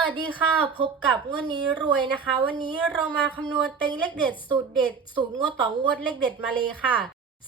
สวัสดีค่ะ พบกับงวดนี้รวยนะคะ วันนี้เรามาคำนวณเต็งเลขเด็ดสูตรเด็ด สูตรงวดต่องวดเลขเด็ดมาเลยค่ะ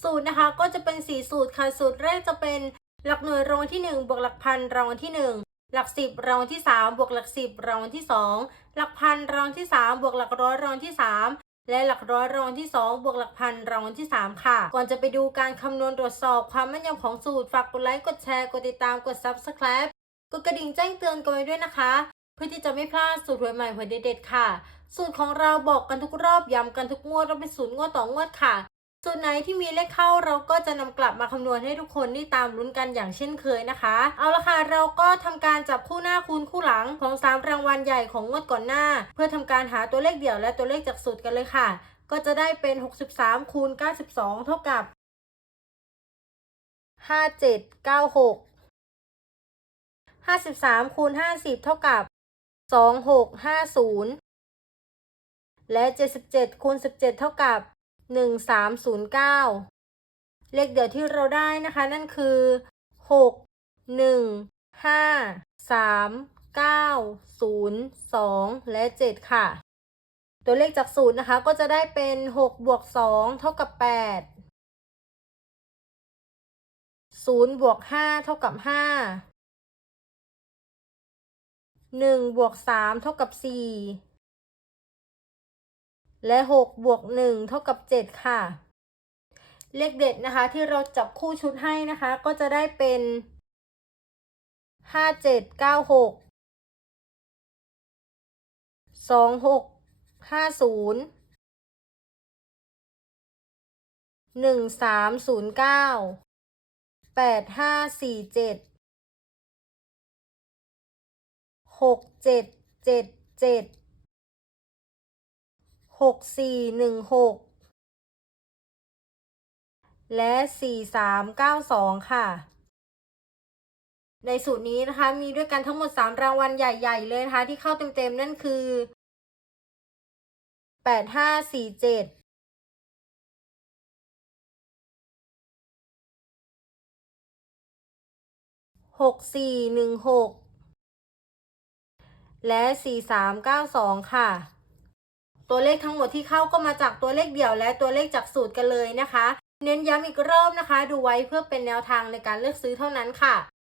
สูตรนะคะก็จะเป็นสีสูตรค่ะสูตรแรกจะเป็นหลักหน่วยรางวัลที่ 1 บวกหลักพันรางวัลที่ 1 หลักสิบรางวัลที่ 3 บวกหลักสิบรางวัลที่ 2 หลักพันรางวัลที่ 3 บวกหลักร้อยรางวัลที่ 3 และหลักร้อยรางวัลที่ 2 บวกหลักพันรางวัลที่ 3 ค่ะ ก่อนจะไปดูการคำนวณตรวจสอบความแม่นยำของสูตรฝากกดไลค์กดแชร์กดติดตามกด subscribe กดกระดิ่งแจ้งเตือนกันไว้ด้วยนะคะ เพื่อที่จะไม่พลาดสูตรหวยใหม่หวยเด็ดๆค่ะ สูตรของเราบอกกันทุกรอบย้ำกันทุกงวดเราเป็นสูตรงวดต่องวดค่ะ สูตรไหนที่มีเลขเข้าเราก็จะนำกลับมาคำนวณให้ทุกคนได้ตามลุ้นกันอย่างเช่นเคยนะคะ เอาละค่ะเราก็ทำการจับคู่หน้าคูณคู่หลังของสามรางวัลใหญ่ของงวดก่อนหน้า เพื่อทำการหาตัวเลขเดี่ยวและตัวเลขจากสูตรกันเลยค่ะ ก็จะได้เป็น 63คูณ92 เท่ากับ5796 53คูณ50เท่ากับ สองหกห้าศูนย์และเจ็ดสิบเจ็ดคูณสิบเจ็ดเท่ากับหนึ่งสามศูนย์เก้าเลขเดี่ยวที่เราได้นะคะนั่นคือหกหนึ่งห้าสามเก้าศูนย์สองและเจ็ดค่ะ ตัวเลขจากศูนย์นะคะก็จะได้เป็นหกบวกสองเท่ากับแปดศูนย์บวกห้าเท่ากับห้า หนึ่งบวกสามเท่ากับสี่และหกบวกหนึ่งเท่ากับเจ็ดค่ะ เลขเด็ดนะคะที่เราจับคู่ชุดให้นะคะ ก็จะได้เป็นห้าเจ็ดเก้าหกสองหกห้าศูนย์หนึ่งสามศูนย์เก้าแปดห้าสี่เจ็ด หกเจ็ดเจ็ดเจ็ดหกสี่หนึ่งหกและสี่สามเก้าสองค่ะ ในสูตรนี้นะคะ มีด้วยกันทั้งหมดสามรางวัลใหญ่ ๆ เลยนะคะ ที่เข้าเต็ม ๆ นั่นคือแปดห้าสี่เจ็ดหกสี่หนึ่งหก และ 4392 ค่ะ ตัวเลขทั้งหมดที่เข้าก็มาจากตัวเลขเดี่ยวและตัวเลขจากสูตรกันเลยนะคะ เน้นย้ำอีกรอบนะคะ ดูไว้เพื่อเป็นแนวทางในการเลือกซื้อเท่านั้นค่ะ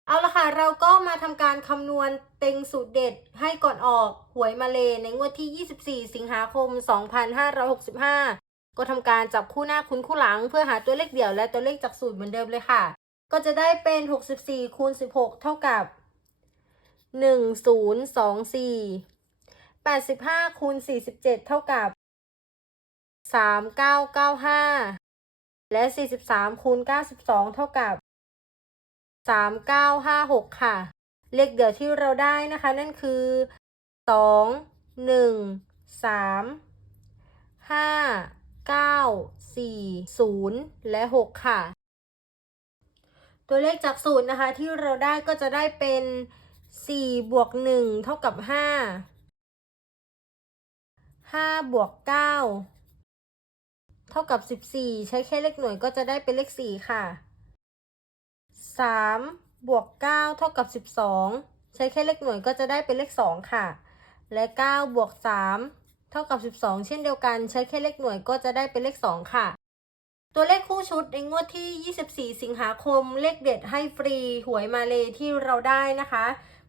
เอาละค่ะ เราก็มาทำการคำนวณเต็งสูตรเด็ดให้ก่อนออกหวยมาเลยในงวดที่ 24 สิงหาคม 2565 ก็ทำการจับคู่หน้าคุ้นคู่หลัง เพื่อหาตัวเลขเดี่ยวและตัวเลขจากสูตรเหมือนเดิมเลยค่ะ ก็จะได้เป็น 64คูณ16 เท่ากับ หนึ่งศูนย์สองสี่แปดสิบห้าคูณสี่สิบเจ็ดเท่ากับสามเก้าเก้าห้าและสี่สิบสามคูณเก้าสิบสองเท่ากับสามเก้าห้าหกค่ะ เลขเดี่ยวที่เราได้นะคะ นั่นคือสองหนึ่งสามห้าเก้าสี่ศูนย์และหกค่ะ ตัวเลขจากสูตรนะคะที่เราได้ก็จะได้เป็น สี่บวกหนึ่งเท่ากับห้าห้าบวกเก้าเท่ากับสิบสี่ใช้แค่เลขหน่วยก็จะได้เป็นเลขสี่ค่ะสามบวกเก้าเท่ากับสิบสองใช้แค่เลขหน่วยก็จะได้เป็นเลขสองค่ะ และเก้าบวกสามเท่ากับสิบสองเช่นเดียวกัน ใช้แค่เลขหน่วยก็จะได้เป็นเลขสองค่ะ ตัวเลขคู่ชุดในงวดที่ 24 สิงหาคม เลขเด็ดให้ฟรีหวยมาเลยที่เราได้นะคะ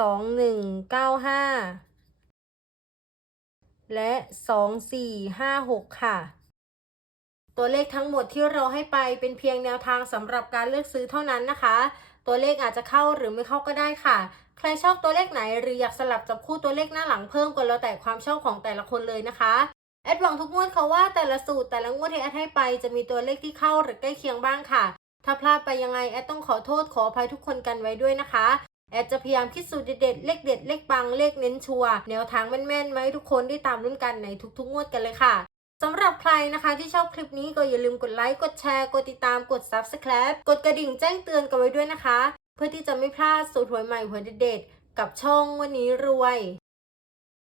สองสี่สามเก้าเก้าห้าสามเก้าห้าหกสองหนึ่งสามห้าเก้าสี่ศูนย์หกห้าสี่สองสองสองหนึ่งเก้าห้าและสองสี่ห้าหกค่ะ ตัวเลขทั้งหมดที่เราให้ไปเป็นเพียงแนวทางสำหรับการเลือกซื้อเท่านั้นนะคะ ตัวเลขอาจจะเข้าหรือไม่เข้าก็ได้ค่ะใครชอบตัวเลขไหนหรืออยากสลับจับคู่ตัวเลขหน้าหลังเพิ่มก็แล้วแต่ความชอบของแต่ละคนเลยนะคะแอดหวังทุกงวดเขาว่าแต่ละสูตรแต่ละงวดที่แอดให้ไปจะมีตัวเลขที่เข้าหรือใกล้เคียงบ้างค่ะ ถ้าพลาดไปยังไงแอดต้องขอโทษขออภัยทุกคนกันไว้ด้วยนะคะ แอดจะพยายามคิดสูตรเด็ดเลขเด็ดเลขปังเลขเน้นชัวแนวทางแม่นๆไหมทุกคนได้ตามรุ่นกันในทุกๆงวดกันเลยค่ะสำหรับใครนะคะที่ชอบคลิปนี้ก็อย่าลืมกดไลค์กดแชร์กดติดตามกด Subscribe กดกระดิ่งแจ้งเตือนกันไว้ด้วยนะคะ เพื่อที่จะไม่พลาดสูตรหวยใหม่หวยเด็ดๆกับช่องวันนี้รวย